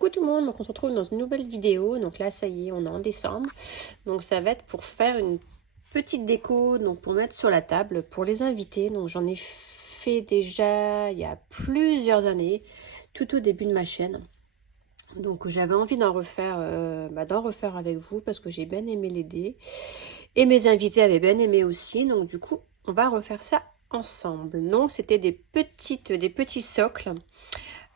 Coucou tout le monde, donc on se retrouve dans une nouvelle vidéo. Donc là ça y est, on est en décembre. Donc ça va être pour faire une petite déco, donc pour mettre sur la table pour les invités. Donc j'en ai fait déjà il y a plusieurs années, tout au début de ma chaîne. Donc j'avais envie d'en refaire, avec vous parce que j'ai bien aimé l'aider. Et mes invités avaient bien aimé aussi, donc du coup on va refaire ça ensemble. Donc c'était des petits socles.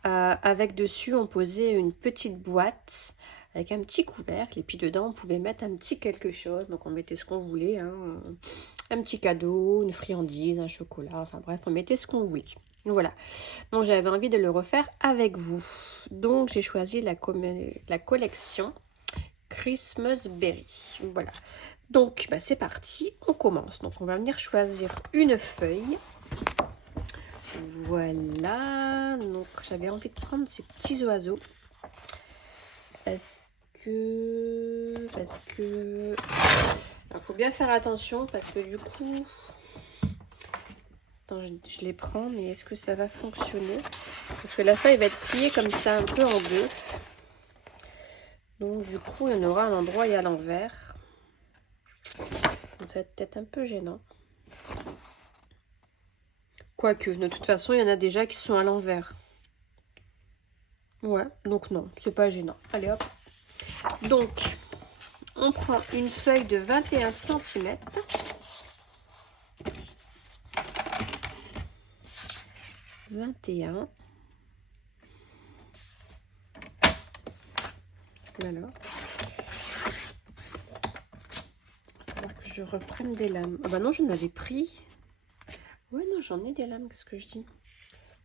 Avec dessus on posait une petite boîte avec un petit couvercle et puis dedans on pouvait mettre un petit quelque chose, donc on mettait ce qu'on voulait, hein, un petit cadeau, une friandise, un chocolat, enfin bref on mettait ce qu'on voulait. Voilà, donc j'avais envie de le refaire avec vous, donc j'ai choisi la collection Christmas Berry. Voilà, donc c'est parti, on commence. Donc on va venir choisir une feuille. Voilà, donc j'avais envie de prendre ces petits oiseaux parce que il faut bien faire attention parce que du coup, attends, je les prends, mais est-ce que ça va fonctionner? Parce que la feuille va être pliée comme ça, un peu en deux. Donc du coup, il y en aura un endroit et à l'envers. Donc ça va être peut-être un peu gênant. Quoique, de toute façon, il y en a déjà qui sont à l'envers. Ouais, donc non, c'est pas gênant. Allez hop. Donc, on prend une feuille de 21 cm. Voilà. Il va falloir que je reprenne des lames. Ah bah non, j'en avais pris. Ouais, non, j'en ai des lames, qu'est-ce que je dis?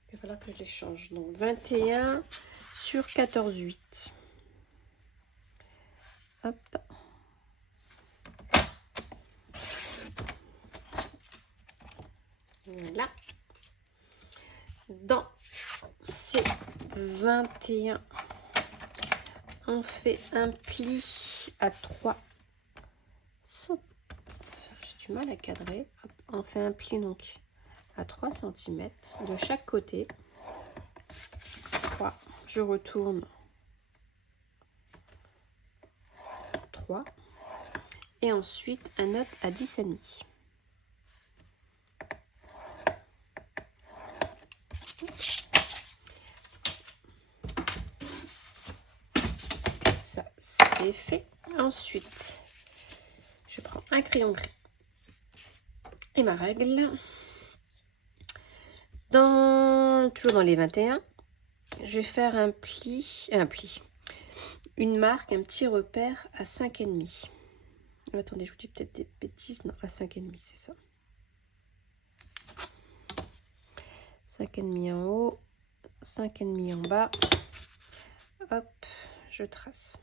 Il va falloir que je les change. Donc, 21 sur 14,8. Hop. Voilà. Dans ces 21, on fait un pli à 3 cm. J'ai du mal à cadrer. Hop. On fait un pli donc à 3 cm de chaque côté. 3. Je retourne 3. Et ensuite un autre à 10,5. Ça, c'est fait. Ensuite, je prends un crayon gris et ma règle. Toujours dans les 21, je vais faire une marque, un petit repère à 5,5. Attendez, je vous dis peut-être des bêtises. Non, à 5,5, c'est ça. 5,5 en haut, 5,5 en bas. Hop, je trace.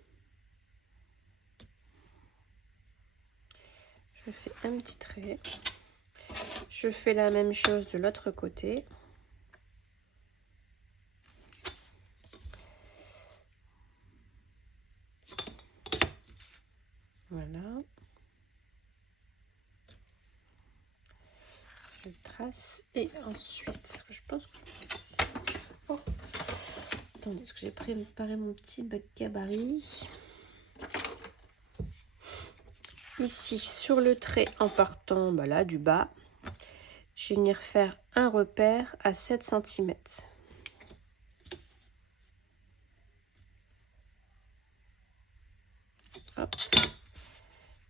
Je fais un petit trait. Je fais la même chose de l'autre côté. Voilà. Je trace et ensuite, je pense que... Oh. Attendez, est-ce que j'ai préparé mon petit gabarit? Ici, sur le trait, en partant là du bas, je vais venir faire un repère à 7 cm.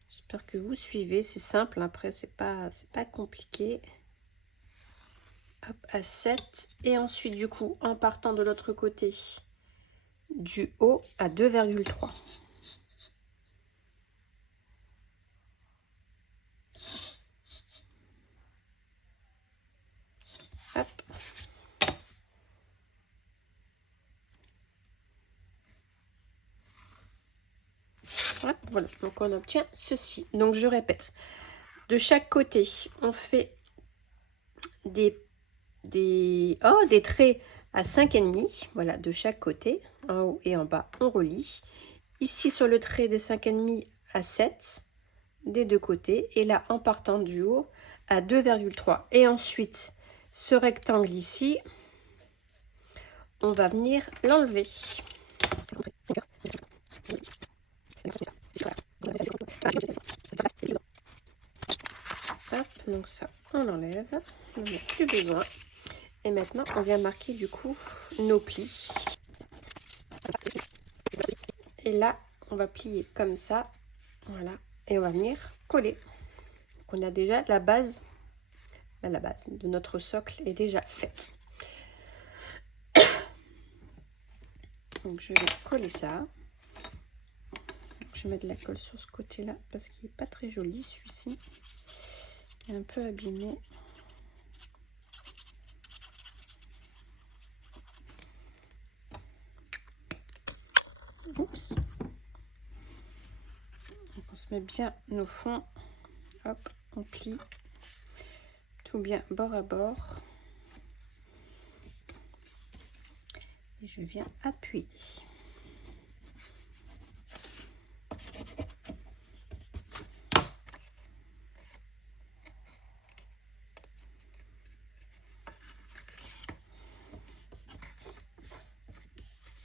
J'espère que vous suivez, c'est simple, après c'est pas compliqué. Hop, à 7. Et ensuite, du coup, en partant de l'autre côté, du haut à 2,3. Hop. Hop, voilà, donc on obtient ceci. Donc je répète, de chaque côté, on fait des traits à 5,5, voilà, de chaque côté, en haut et en bas, on relie. Ici, sur le trait de 5,5 à 7, des deux côtés, et là, en partant du haut, à 2,3. Et ensuite, ce rectangle ici, on va venir l'enlever. Hop, donc ça, on l'enlève. On n'en a plus besoin. Et maintenant, on vient marquer du coup nos plis. Et là, on va plier comme ça. Voilà. Et on va venir coller. Donc on a déjà la base de notre socle est déjà faite. Donc je vais coller ça. Donc, je vais mettre de la colle sur ce côté-là parce qu'il n'est pas très joli celui-ci. Il est un peu abîmé. Oups. Donc on se met bien nos fonds. Hop, on plie tout bien bord à bord. Et je viens appuyer.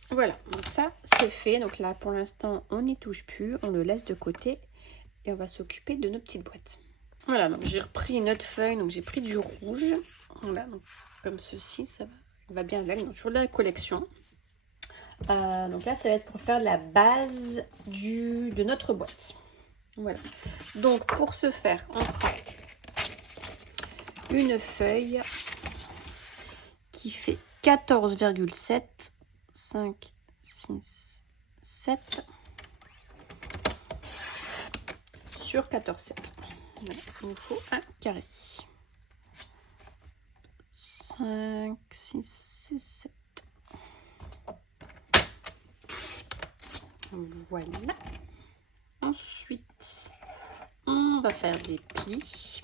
Voilà, donc ça c'est fait. Donc là pour l'instant on n'y touche plus, on le laisse de côté et on va s'occuper de nos petites boîtes. Voilà, donc j'ai repris une autre feuille, donc j'ai pris du rouge. Voilà, donc comme ceci, ça va bien avec. Donc toujours de la collection. Donc là ça va être pour faire la base de notre boîte. Voilà, donc pour ce faire, on prend une feuille qui fait 14,7, 5, 6, 7 sur 14,7. Voilà, il nous faut un carré. 5, 6, 7. Voilà. Ensuite, on va faire des plis.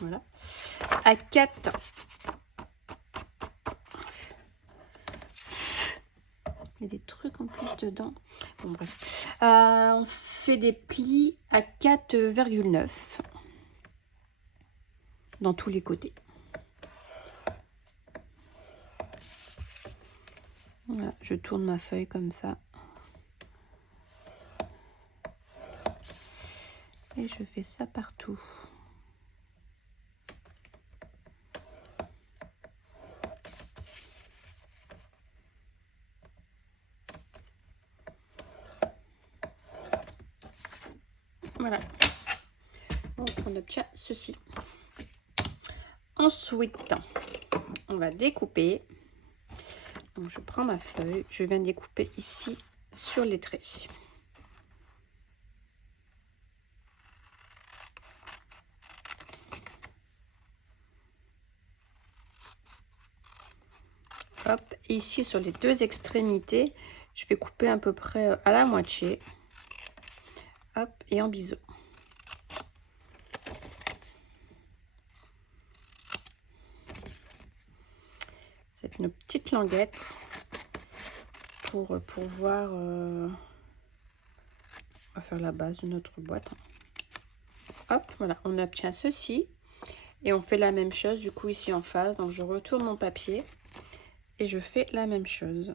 Voilà. À 4. Il y a des trucs en plus dedans. Bon, bref. On fait des plis à 4,9 dans tous les côtés. Voilà, je tourne ma feuille comme ça. Et je fais ça partout. Voilà. Donc on obtient ceci. Ensuite, on va découper. Donc je prends ma feuille, je viens découper ici sur les traits. Hop, et ici sur les deux extrémités, je vais couper à peu près à la moitié. Hop, et en biseau. C'est une petite languette pour pouvoir on va faire la base de notre boîte. Hop, voilà, on obtient ceci et on fait la même chose du coup ici en face. Donc je retourne mon papier et je fais la même chose.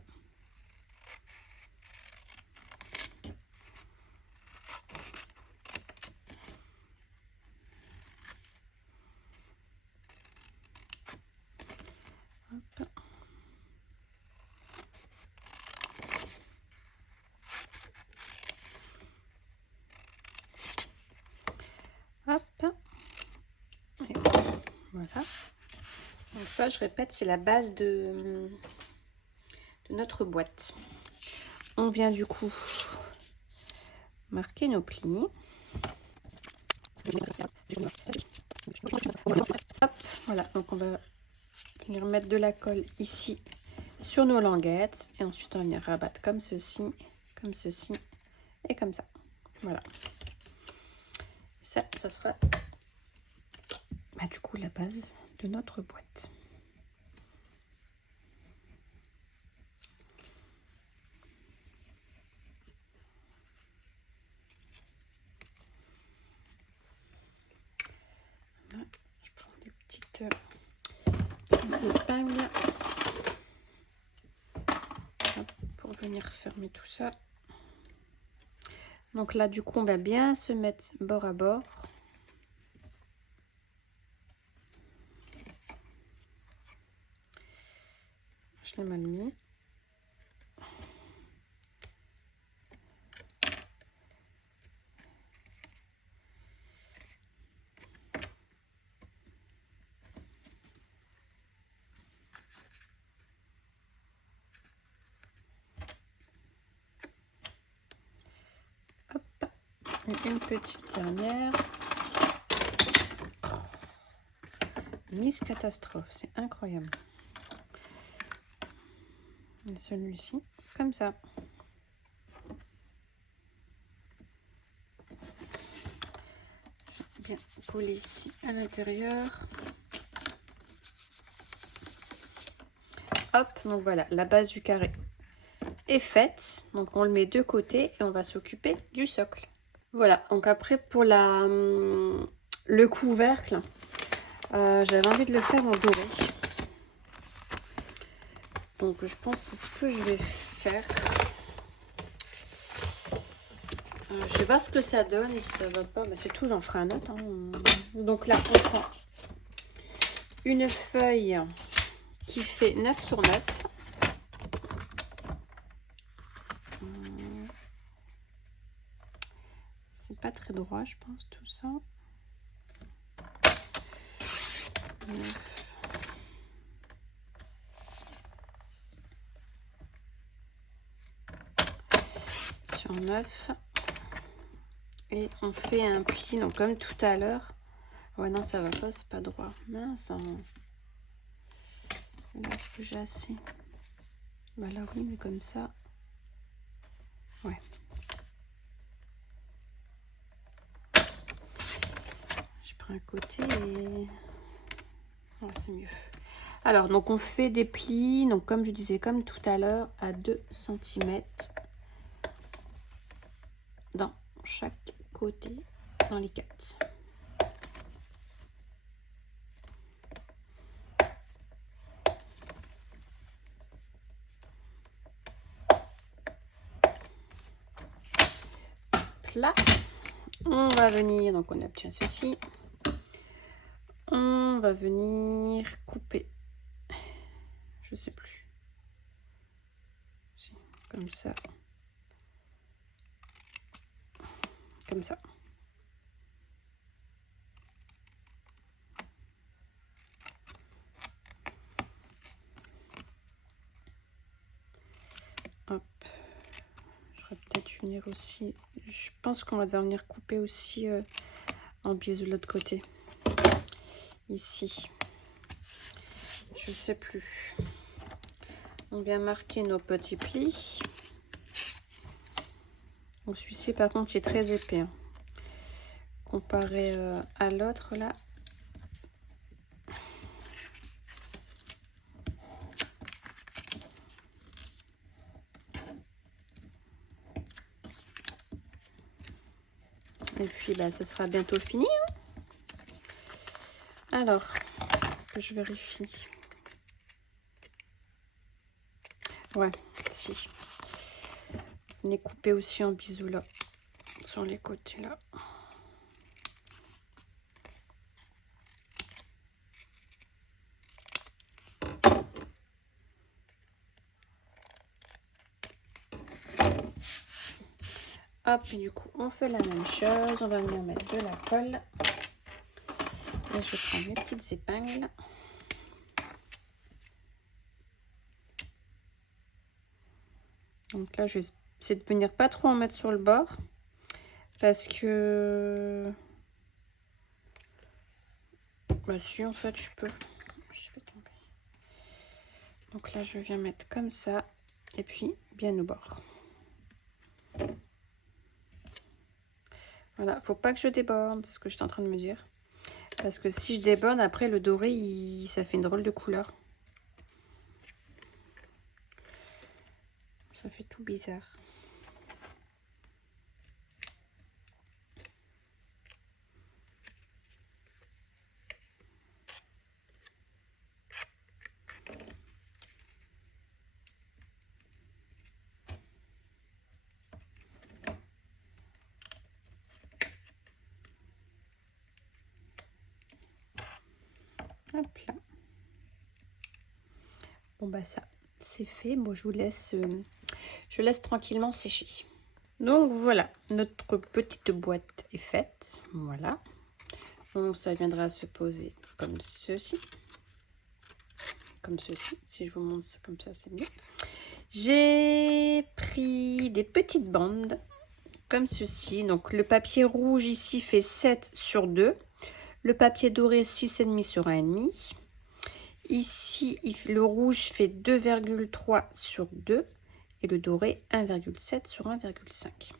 Hop. Hop. Et voilà. Donc ça, je répète, c'est la base de notre boîte. On vient du coup marquer nos plis. Hop, voilà, donc on va venir mettre de la colle ici sur nos languettes et ensuite on va venir rabattre comme ceci et comme ça. Voilà. Ça sera du coup la base de notre boîte. Voilà. Je prends des petites épingles pour venir fermer tout ça. Donc là, du coup, on va bien se mettre bord à bord. Je l'ai mal mis. Hop. Et une petite dernière. Miss Catastrophe, c'est incroyable. Celui-ci, comme ça. Bien coller ici à l'intérieur. Hop, donc voilà, la base du carré est faite. Donc on le met de côté et on va s'occuper du socle. Voilà, donc après pour le couvercle, j'avais envie de le faire en doré. Donc je pense que c'est ce que je vais faire. Je vais voir ce que ça donne et si ça va pas, bah c'est tout, j'en ferai un autre. Hein. Donc là, on prend une feuille qui fait 9 sur 9. C'est pas très droit, je pense, tout ça. 9. Sur 9. Et on fait un pli, donc comme tout à l'heure. Ouais, non, ça va pas, c'est pas droit. Mince. Hein. Là, est-ce que j'ai assez? Bah là, oui, mais comme ça. Ouais. Je prends un côté et... Oh, c'est mieux. Alors, donc on fait des plis, donc comme je disais, comme tout à l'heure, à 2 cm dans chaque côté, dans les 4. Là, on va venir, donc on obtient ceci. On va venir couper, je sais plus, comme ça, comme ça. Hop, je vais peut-être venir aussi, je pense qu'on va devoir venir couper aussi en biais de l'autre côté, ici, je sais plus. On vient marquer nos petits plis. Donc celui-ci par contre il est très épais, hein, comparé à l'autre là. Et puis bah, ce sera bientôt fini. Hein. Alors, que je vérifie. Ouais, si. Venez couper aussi en bisous là, sur les côtés là. Hop, du coup, on fait la même chose. On va venir mettre de la colle. Et je prends mes petites épingles. Donc là, je vais essayer de venir pas trop en mettre sur le bord. Parce que... Bah si, en fait, je peux. Je vais tomber. Donc là, je viens mettre comme ça. Et puis, bien au bord. Voilà, faut pas que je déborde, ce que j'étais en train de me dire. Parce que si je déborde, après le doré, ça fait une drôle de couleur. Ça fait tout bizarre. Hop là. Bon bah ça c'est fait. Bon, je laisse tranquillement sécher. Donc voilà, notre petite boîte est faite. Voilà. Donc ça viendra se poser comme ceci. Comme ceci. Si je vous montre ça comme ça, c'est mieux. J'ai pris des petites bandes comme ceci. Donc le papier rouge ici fait 7 sur 2. Le papier doré 6,5 sur 1,5. Ici, le rouge fait 2,3 sur 2 et le doré 1,7 sur 1,5.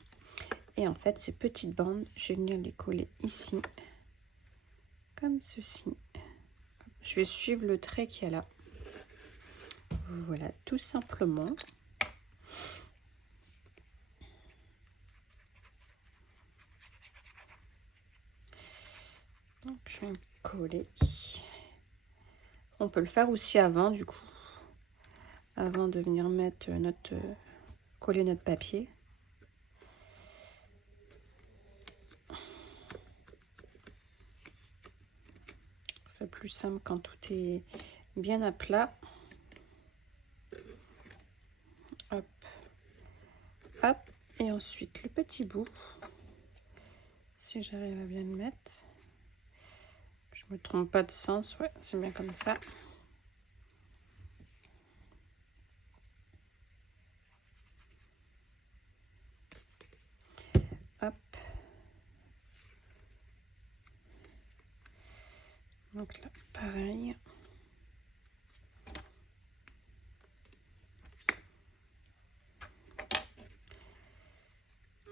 Et en fait, ces petites bandes, je vais venir les coller ici, comme ceci. Je vais suivre le trait qu'il y a là. Voilà, tout simplement. Donc, je vais coller. On peut le faire aussi avant, du coup. Avant de venir mettre coller notre papier. C'est plus simple quand tout est bien à plat. Hop, hop, et ensuite le petit bout. Si j'arrive à bien le mettre, je me trompe pas de sens, ouais, c'est bien comme ça. Hop. Donc là, pareil.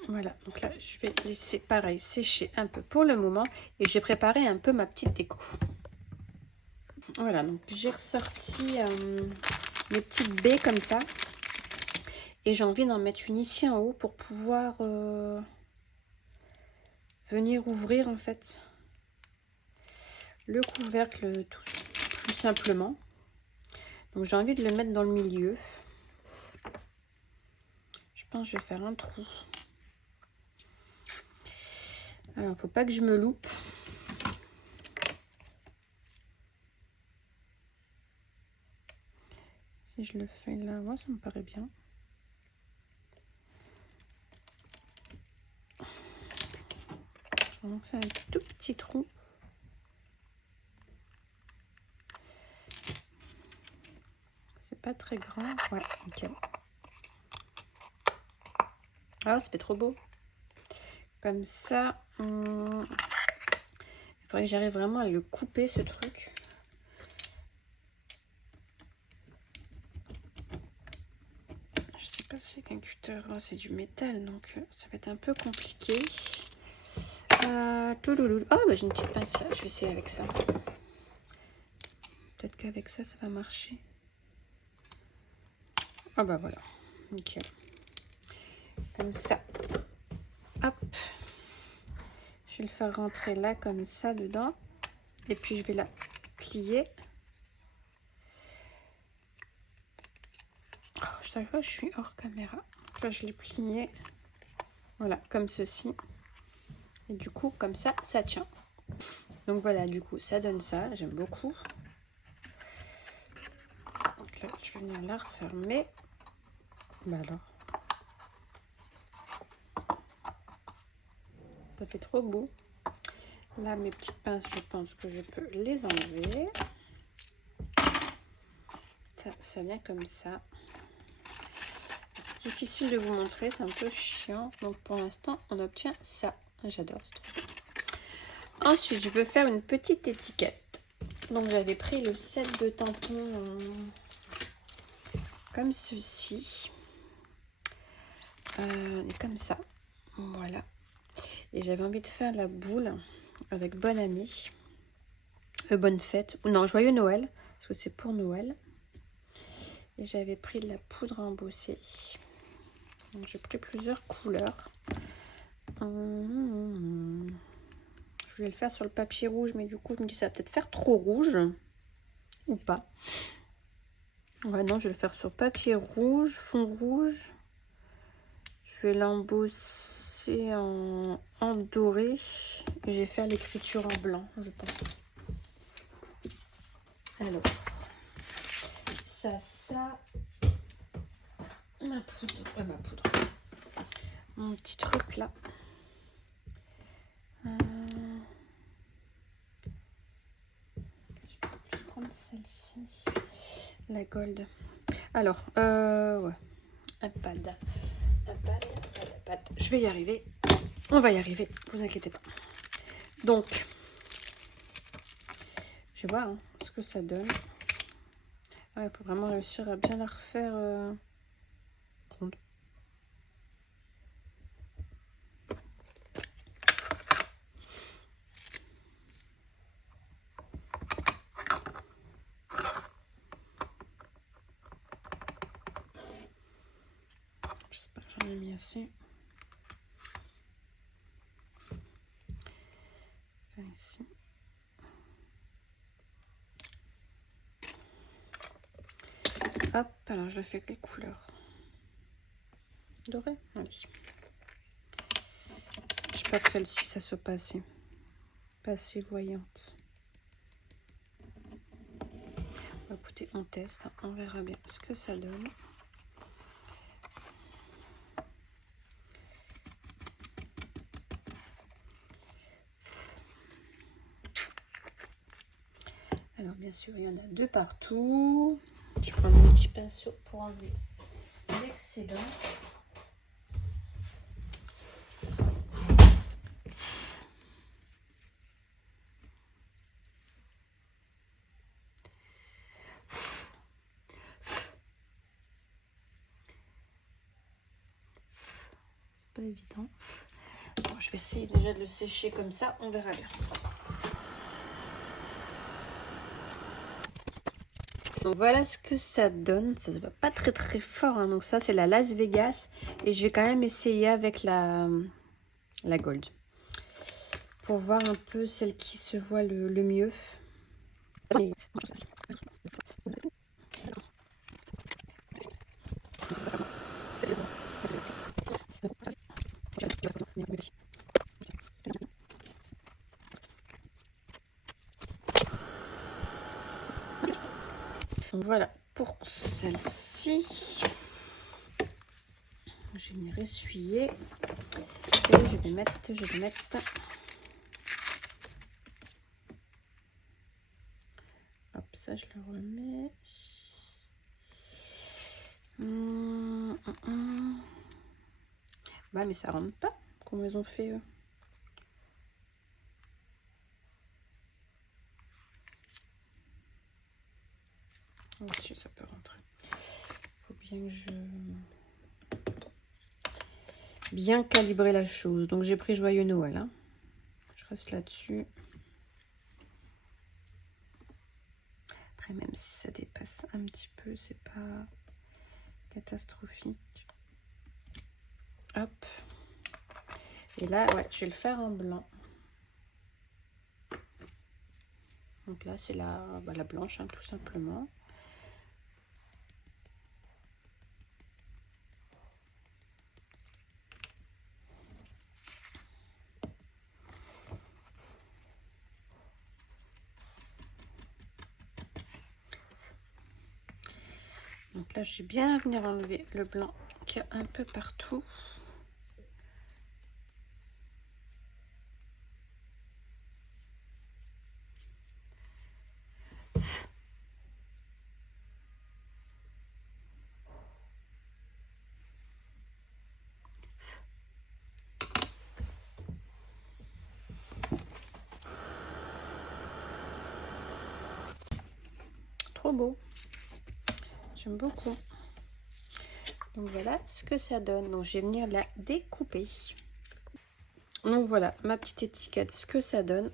Voilà, donc là, je vais laisser pareil sécher un peu pour le moment et j'ai préparé un peu ma petite déco. Voilà, donc j'ai ressorti mes petites baies comme ça et j'ai envie d'en mettre une ici en haut pour pouvoir venir ouvrir en fait le couvercle tout simplement. Donc j'ai envie de le mettre dans le milieu. Je pense que je vais faire un trou. Alors, faut pas que je me loupe. Si je le fais là, moi ça me paraît bien. Je vais en faire un tout petit trou. C'est pas très grand. Ouais, nickel. Ah, ça fait trop beau. Comme ça, il faudrait que j'arrive vraiment à le couper ce truc. Je sais pas si avec un cutter, oh, c'est du métal, donc ça va être un peu compliqué. Oh, bah, j'ai une petite pince là, je vais essayer avec ça. Peut-être qu'avec ça, ça va marcher. Ah bah voilà, nickel. Comme ça. Hop. Je vais le faire rentrer là, comme ça, dedans. Et puis, je vais la plier. Oh, chaque fois, je suis hors caméra. Donc là, je l'ai plié. Voilà, comme ceci. Et du coup, comme ça, ça tient. Donc voilà, du coup, ça donne ça. J'aime beaucoup. Donc là, je vais venir la refermer. Bah alors. Ça fait trop beau. Là, mes petites pinces, je pense que je peux les enlever. Ça vient comme ça. C'est difficile de vous montrer, c'est un peu chiant. Donc pour l'instant, on obtient ça. J'adore ce truc. Ensuite, je veux faire une petite étiquette. Donc j'avais pris le set de tampons comme ceci. Et comme ça. Voilà. Et j'avais envie de faire la boule avec bonne année. Bonne fête. Non, joyeux Noël. Parce que c'est pour Noël. Et j'avais pris de la poudre à embosser. Donc j'ai pris plusieurs couleurs. Je voulais le faire sur le papier rouge, mais du coup je me dis ça va peut-être faire trop rouge. Ou pas. Ouais, non, je vais le faire sur papier rouge, fond rouge. Je vais l'embosser en doré. Et je vais faire l'écriture en blanc, je pense. Alors, ça, ma poudre, mon petit truc là. Je vais prendre celle-ci, la gold. Alors, ouais, un pad. Je vais y arriver. On va y arriver, vous inquiétez pas. Donc, je vais voir ce que ça donne. Il faut vraiment réussir à bien la refaire ronde. J'espère que j'en ai mis assez. Ici. Hop, alors je le fais avec les couleurs. Doré, allez. J'espère que celle-ci, ça soit pas assez voyante. Bon, écoutez, on teste, on verra bien ce que ça donne. Alors bien sûr, il y en a deux partout. Je prends mon petit pinceau pour enlever l'excédent. C'est pas évident. Bon, je vais essayer déjà de le sécher comme ça, on verra bien. Donc voilà ce que ça donne. Ça se voit pas très fort, hein. Donc ça c'est la Las Vegas. Et je vais quand même essayer avec la Gold. Pour voir un peu celle qui se voit le mieux. Donc voilà pour celle-ci. Je vais venir essuyer et je vais mettre. Hop, ça je le remets. Bah mais ça rentre pas. Comment ils ont fait eux? Oh, si ça peut rentrer. Faut bien que je bien calibrer la chose. Donc j'ai pris Joyeux Noël. Hein. Je reste là-dessus. Après même si ça dépasse un petit peu, c'est pas catastrophique. Hop. Et là, ouais, je vais le faire en blanc. Donc là, c'est la blanche, hein, tout simplement. Donc là, je vais bien venir enlever le blanc qu'il y a un peu partout. Trop beau. J'aime beaucoup. Donc voilà ce que ça donne. Donc je vais venir la découper. Donc voilà ma petite étiquette, ce que ça donne.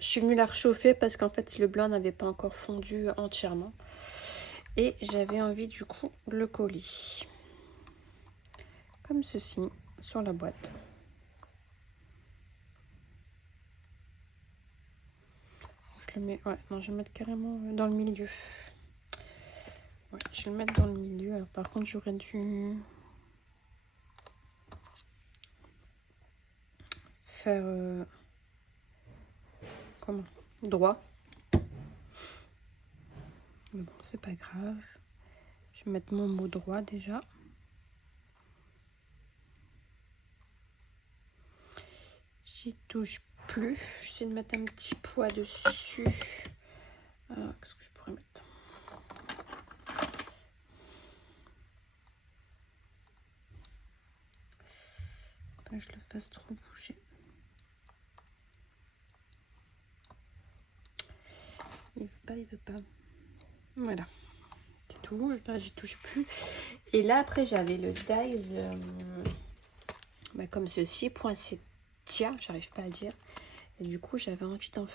Je suis venue la réchauffer parce qu'en fait le blanc n'avait pas encore fondu entièrement. Et j'avais envie du coup de le coller. Comme ceci sur la boîte. Je le mets, ouais, non, je vais le mettre carrément dans le milieu. Ouais, je vais le mettre dans le milieu. Alors, par contre, j'aurais dû faire comment droit. Mais bon, c'est pas grave. Je vais mettre mon mot droit déjà. J'y touche plus. J'essaie de mettre un petit poids dessus. Qu'est-ce que je pourrais mettre? Pas que je le fasse trop bouger. Il veut pas. Voilà. C'est tout. Là, j'y touche plus. Et là, après, j'avais le dies comme ceci, poinsettia, j'arrive pas à dire. Et du coup, j'avais envie d'en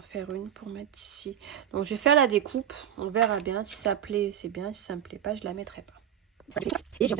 faire une pour mettre ici. Donc, je vais faire la découpe. On verra bien. Si ça plaît, c'est bien. Si ça me plaît pas, je la mettrai pas. Et j'ai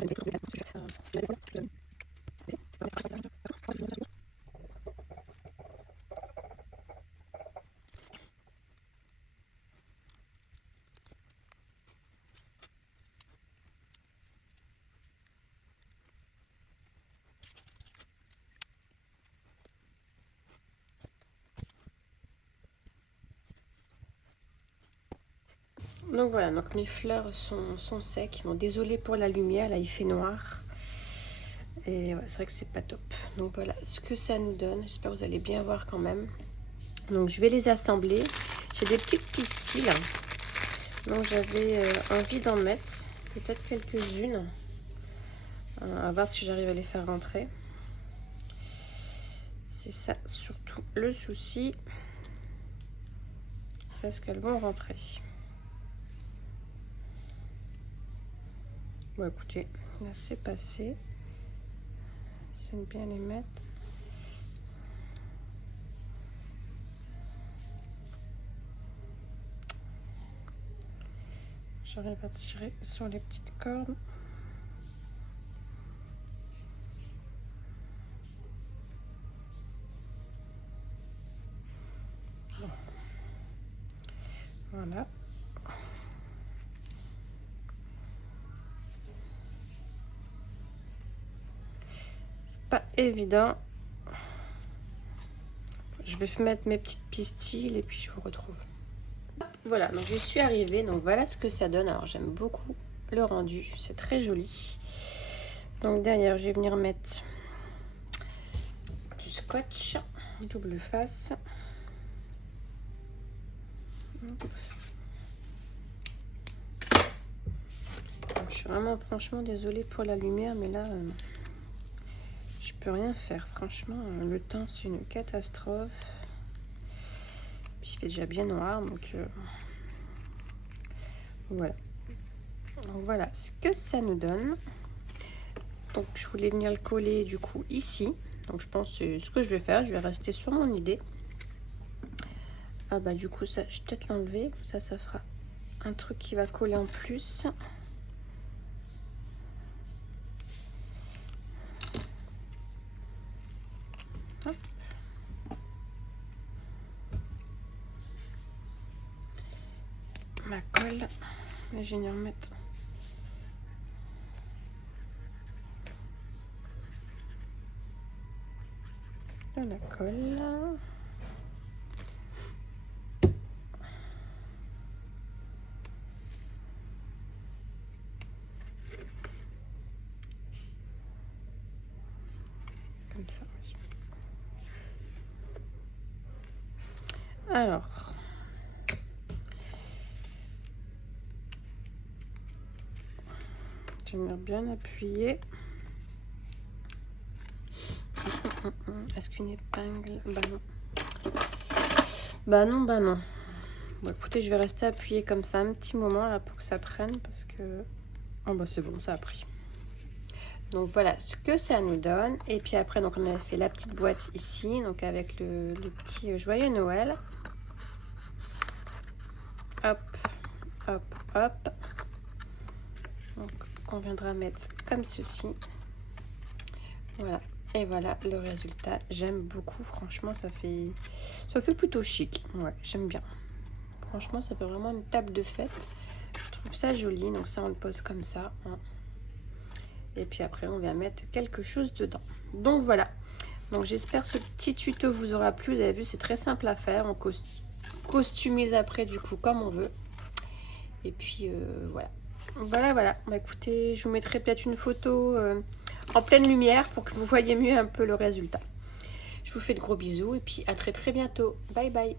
donc voilà, donc mes fleurs sont secs. Bon, désolée pour la lumière, là il fait noir. Et ouais, c'est vrai que c'est pas top. Donc voilà ce que ça nous donne. J'espère que vous allez bien voir quand même. Donc je vais les assembler. J'ai des petites pistilles. Donc j'avais envie d'en mettre. Peut-être quelques-unes. À voir si j'arrive à les faire rentrer. C'est ça surtout le souci. C'est ce qu'elles vont rentrer. Bon écoutez, là c'est passé. J'aime bien les mettre. J'arrive à tirer sur les petites cordes. Voilà. C'est pas évident. Je vais mettre mes petites pistilles et puis je vous retrouve. Voilà, donc je suis arrivée. Donc voilà ce que ça donne. Alors j'aime beaucoup le rendu. C'est très joli. Donc derrière, je vais venir mettre du scotch double face. Je suis vraiment franchement désolée pour la lumière, mais là je peux rien faire. Franchement, le temps c'est une catastrophe. Puis il fait déjà bien noir, donc voilà. Donc voilà ce que ça nous donne. Donc je voulais venir le coller du coup ici. Donc je pense que ce que je vais faire, je vais rester sur mon idée. Ah bah du coup ça, je vais peut-être l'enlever. Ça fera un truc qui va coller en plus. Hop. Ma colle. Et je vais venir remettre de la colle. Comme ça, oui. Alors, je vais venir bien appuyer. Est-ce qu'une épingle? Bah non. Bah non, bah non. Bon, écoutez, je vais rester appuyée comme ça un petit moment là pour que ça prenne parce que... Oh bah c'est bon, ça a pris. Donc voilà ce que ça nous donne. Et puis après, donc on a fait la petite boîte ici, donc avec le petit joyeux Noël. Hop, hop, hop. Donc qu'on viendra mettre comme ceci. Voilà. Et voilà le résultat. J'aime beaucoup, franchement, ça fait plutôt chic. Ouais, j'aime bien. Franchement, ça fait vraiment une table de fête. Je trouve ça joli. Donc ça, on le pose comme ça. Hein. Et puis après, on vient mettre quelque chose dedans. Donc voilà. Donc j'espère que ce petit tuto vous aura plu. Vous avez vu, c'est très simple à faire. On customise après du coup comme on veut. Et puis voilà. Voilà. Bah, écoutez, je vous mettrai peut-être une photo en pleine lumière pour que vous voyez mieux un peu le résultat. Je vous fais de gros bisous et puis à très bientôt. Bye bye.